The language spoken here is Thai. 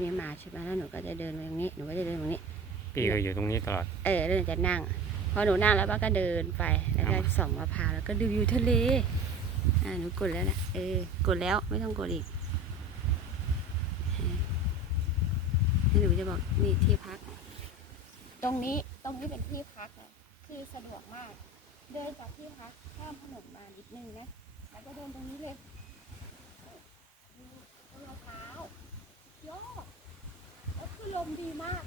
นี่มาใช่ไหมแล้วหนูก็จะเดินไปตรงนี้หนูก็จะเดินตรงนี้พี่ก็อยู่ตรงนี้ตลอดแล้วหนูจะนั่งพอหนูนั่งแล้วป้าก็เดินไปแล้วก็ส่องมะพร้าวแล้วก็ดูวิวทะเลหนูกดแล้วนะกดแล้วไม่ต้องกดอีกให้หนูจะบอกนี่ที่พักตรงนี้เป็นที่พักนะคือสะดวกมากเดินจากที่พักข้ามถนนมานิดนึงนะแล้วก็เดินตรงนี้เลยดูต้นมะพร้าวยอดแล้วคือลมดีมาก